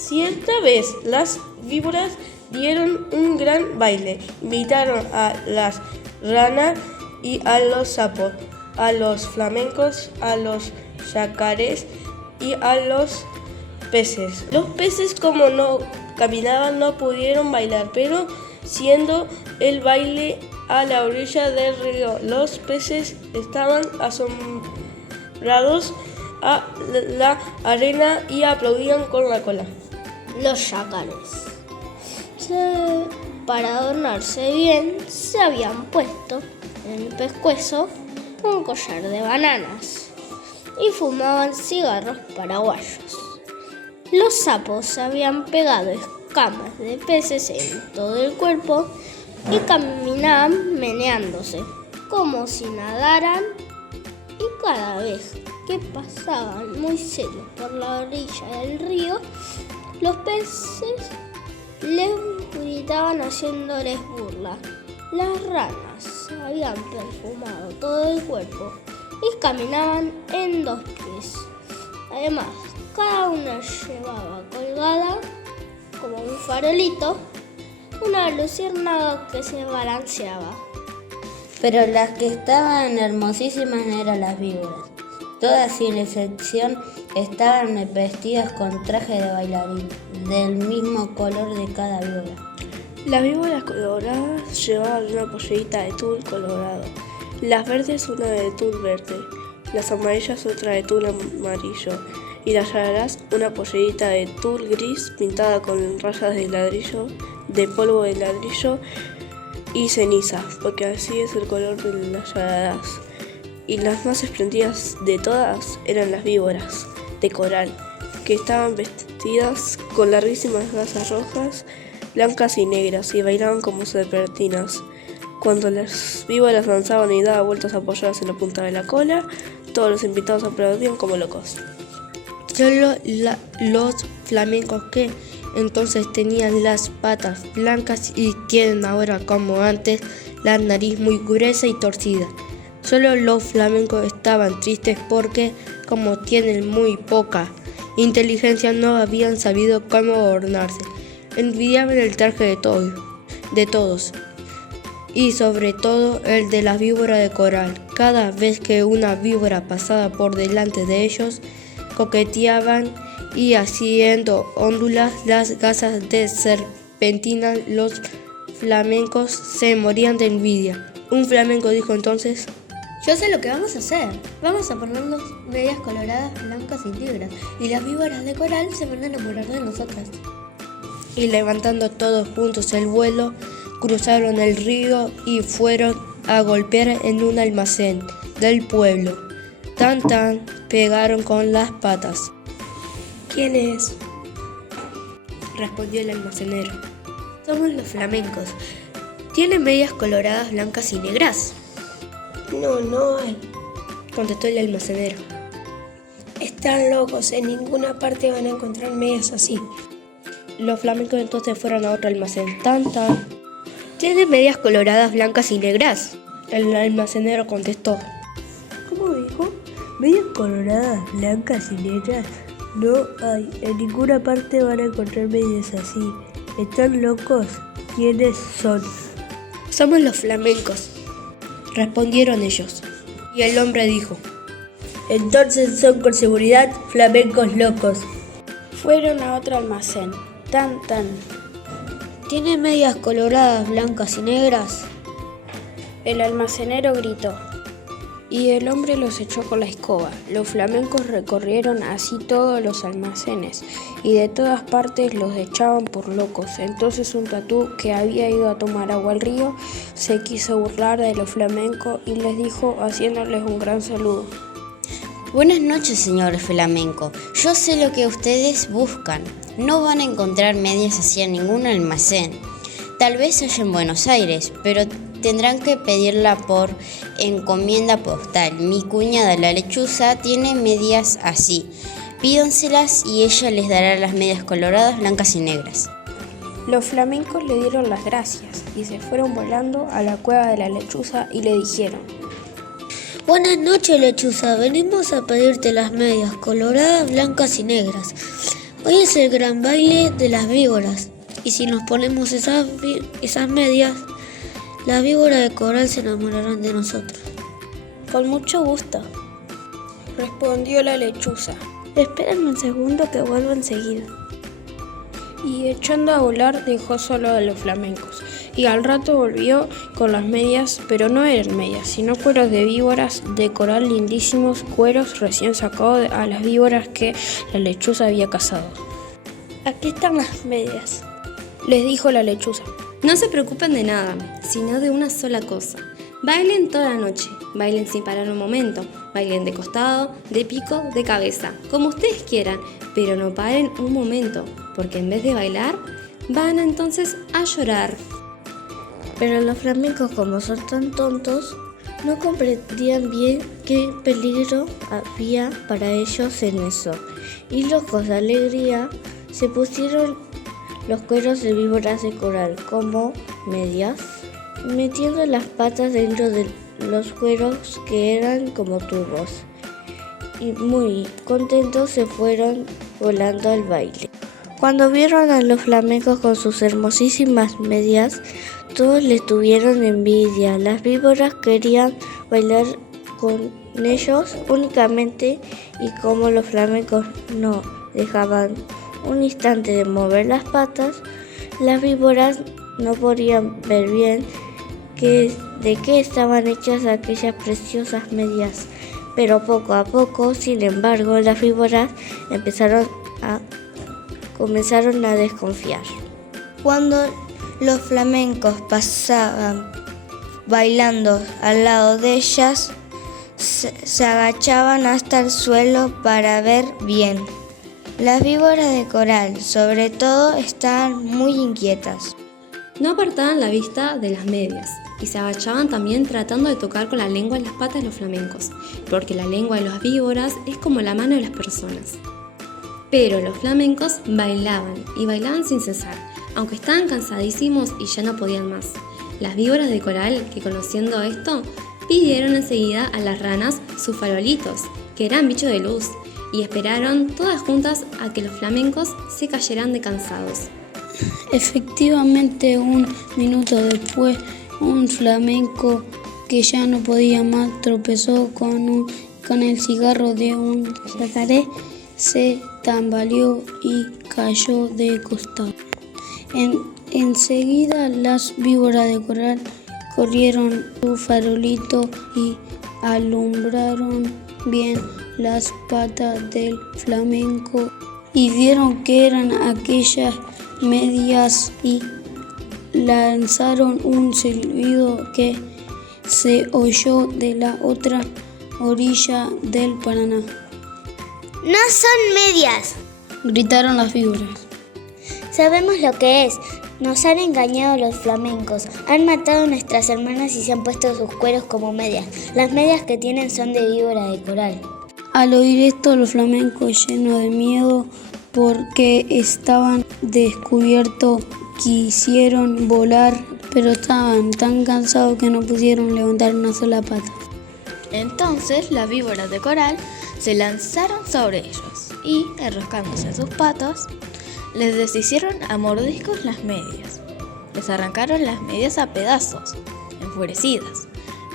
Cierta vez las víboras dieron un gran baile. Invitaron a las ranas y a los sapos, a los flamencos, a los yacarés y a los peces. Los peces, como no caminaban, no pudieron bailar, pero siendo el baile a la orilla del río, los peces estaban asombrados a la arena y aplaudían con la cola. Los yacarés, para adornarse bien, se habían puesto en el pescuezo un collar de bananas y fumaban cigarros paraguayos. Los sapos se habían pegado escamas de peces en todo el cuerpo y caminaban meneándose como si nadaran, y cada vez que pasaban muy serios por la orilla del río, los peces les gritaban haciéndoles burla. Las ranas habían perfumado todo el cuerpo y caminaban en dos pies. Además, cada una llevaba colgada, como un farolito, una luciérnaga que se balanceaba. Pero las que estaban hermosísimas eran las víboras. Todas sin excepción estaban vestidas con traje de bailarín, del mismo color de cada víbora. Las víboras coloradas llevaban una pollerita de tul colorado, las verdes una de tul verde, las amarillas otra de tul amarillo, y las yacarás una pollerita de tul gris pintada con rayas de ladrillo, de polvo de ladrillo y ceniza, porque así es el color de las yacarás. Y las más espléndidas de todas eran las víboras de coral, que estaban vestidas con larguísimas gasas rojas, blancas y negras, y bailaban como serpentinas. Cuando las víboras danzaban y daban vueltas apoyadas en la punta de la cola, todos los invitados aplaudían como locos. Solo los flamencos, que entonces tenían las patas blancas y tienen ahora, como antes, la nariz muy gruesa y torcida. Solo los flamencos estaban tristes porque, como tienen muy poca inteligencia, no habían sabido cómo adornarse. Envidiaban el traje de todos, y sobre todo el de la víbora de coral. Cada vez que una víbora pasaba por delante de ellos, coqueteaban y haciendo ondular las gasas de serpentina. Los flamencos se morían de envidia. Un flamenco dijo entonces: Yo sé lo que vamos a hacer. Vamos a ponernos medias coloradas, blancas y negras, y las víboras de coral se van a enamorar de nosotras. Y levantando todos juntos el vuelo, cruzaron el río y fueron a golpear en un almacén del pueblo. Tan tan pegaron con las patas. ¿Quién es?, respondió el almacenero. Somos los flamencos. ¿Tiene medias coloradas, blancas y negras?, No hay. contestó el almacenero. Están locos, en ninguna parte van a encontrar medias así. Los flamencos entonces fueron a otro almacén. Tan tan. ¿Tiene medias coloradas, blancas y negras?, el almacenero contestó. ¿Cómo dijo? ¿Medias coloradas, blancas y negras? No hay. En ninguna parte van a encontrar medias así. ¿Están locos? ¿Quiénes son? Somos los flamencos, respondieron ellos. Y el hombre dijo: Entonces son con seguridad flamencos locos. Fueron a otro almacén. Tan tan. ¿Tiene medias coloradas, blancas y negras? El almacenero gritó, y el hombre los echó con la escoba. Los flamencos recorrieron así todos los almacenes, y de todas partes los echaban por locos. Entonces un tatú, que había ido a tomar agua al río, se quiso burlar de los flamencos y les dijo, haciéndoles un gran saludo: Buenas noches, señor flamenco. Yo sé lo que ustedes buscan. No van a encontrar medias así en ningún almacén. Tal vez haya en Buenos Aires, pero tendrán que pedirla por encomienda postal. Mi cuñada, la lechuza, tiene medias así. Pídanselas y ella les dará las medias coloradas, blancas y negras. Los flamencos le dieron las gracias y se fueron volando a la cueva de la lechuza y le dijeron: Buenas noches, lechuza. Venimos a pedirte las medias coloradas, blancas y negras. Hoy es el gran baile de las víboras. Y si nos ponemos esas medias, las víboras de coral se enamorarán de nosotros. Con mucho gusto. respondió la lechuza. Esperen un segundo que vuelvo enseguida. Y echando a volar dejó solo a los flamencos. Y al rato volvió con las medias, pero no eran medias, sino cueros de víboras de coral lindísimos, cueros recién sacados a las víboras que la lechuza había cazado. Aquí están las medias, Les dijo la lechuza. No se preocupen de nada, sino de una sola cosa. Bailen toda la noche, bailen sin parar un momento, bailen de costado, de pico, de cabeza, como ustedes quieran, pero no paren un momento, porque en vez de bailar, van entonces a llorar. Pero los flamencos, como son tan tontos, no comprendían bien qué peligro había para ellos en eso. Y locos de alegría, se pusieron los cueros de víboras de coral como medias, metiendo las patas dentro de los cueros que eran como tubos. Y muy contentos se fueron volando al baile. Cuando vieron a los flamencos con sus hermosísimas medias, todos les tuvieron envidia. Las víboras querían bailar con ellos únicamente y como los flamencos no dejaban un instante de mover las patas, las víboras no podían ver bien de qué estaban hechas aquellas preciosas medias. Pero poco a poco, sin embargo, las víboras comenzaron a desconfiar. Cuando los flamencos pasaban bailando al lado de ellas, se agachaban hasta el suelo para ver bien. Las víboras de coral, sobre todo, estaban muy inquietas. No apartaban la vista de las medias y se agachaban también tratando de tocar con la lengua en las patas de los flamencos, porque la lengua de las víboras es como la mano de las personas. Pero los flamencos bailaban y bailaban sin cesar, aunque estaban cansadísimos y ya no podían más. Las víboras de coral, que conociendo esto, pidieron enseguida a las ranas sus farolitos, que eran bichos de luz, y esperaron todas juntas a que los flamencos se cayeran de cansados. Efectivamente, un minuto después, un flamenco que ya no podía más tropezó con el cigarro de un yacaré, se tambaleó y cayó de costado. Enseguida las víboras de coral corrieron su farolito y alumbraron bien las patas del flamenco y vieron que eran aquellas medias y lanzaron un silbido que se oyó de la otra orilla del Paraná. ¡No son medias!, gritaron las víboras. Sabemos lo que es. Nos han engañado los flamencos. Han matado a nuestras hermanas y se han puesto sus cueros como medias. Las medias que tienen son de víbora de coral. Al oír esto, los flamencos, llenos de miedo porque estaban descubiertos, quisieron volar, pero estaban tan cansados que no pudieron levantar una sola pata. Entonces las víboras de coral se lanzaron sobre ellos y, enroscándose en sus patas, les deshicieron a mordiscos las medias. Les arrancaron las medias a pedazos, enfurecidas,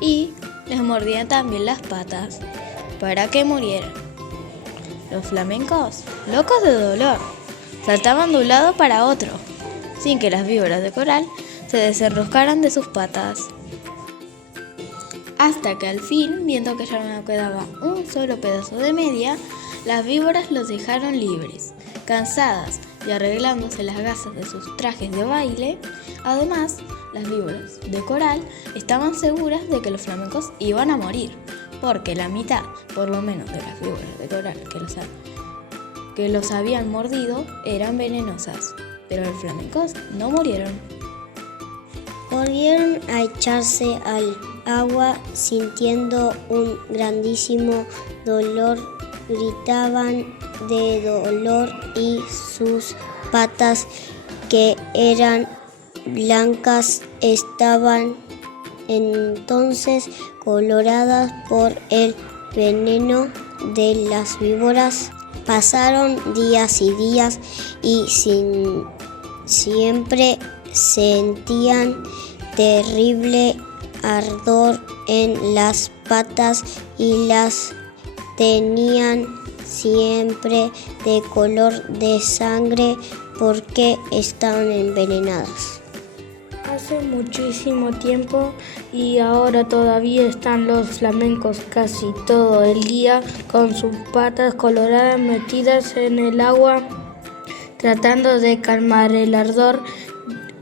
y les mordían también las patas para que murieran. Los flamencos, locos de dolor, saltaban de un lado para otro, sin que las víboras de coral se desenroscaran de sus patas. Hasta que al fin, viendo que ya no quedaba un solo pedazo de media, las víboras los dejaron libres. Cansadas y arreglándose las gasas de sus trajes de baile, además, las víboras de coral estaban seguras de que los flamencos iban a morir, porque la mitad, por lo menos, de las víboras de coral que los habían mordido eran venenosas, pero los flamencos no murieron. Corrieron a echarse al agua sintiendo un grandísimo dolor. Gritaban de dolor y sus patas, que eran blancas, estaban entonces coloradas por el veneno de las víboras. Pasaron días y días y siempre sentían terrible ardor en las patas y las tenían siempre de color de sangre porque estaban envenenadas. Hace muchísimo tiempo y ahora todavía están los flamencos casi todo el día con sus patas coloradas metidas en el agua, tratando de calmar el ardor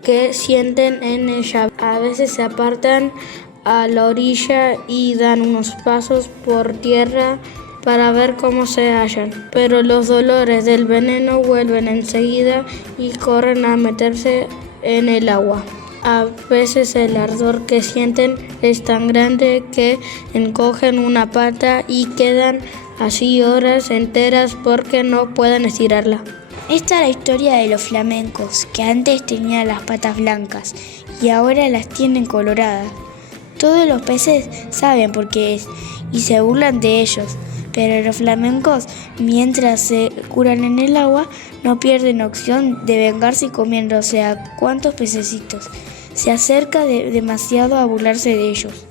que sienten en ella. A veces se apartan a la orilla y dan unos pasos por tierra para ver cómo se hallan, pero los dolores del veneno vuelven enseguida y corren a meterse en el agua. A veces el ardor que sienten es tan grande que encogen una pata y quedan así horas enteras porque no pueden estirarla. Esta es la historia de los flamencos, que antes tenían las patas blancas y ahora las tienen coloradas. Todos los peces saben por qué es y se burlan de ellos, pero los flamencos, mientras se curan en el agua, no pierden opción de vengarse comiéndose a cuantos pececitos se acerca demasiado a burlarse de ellos.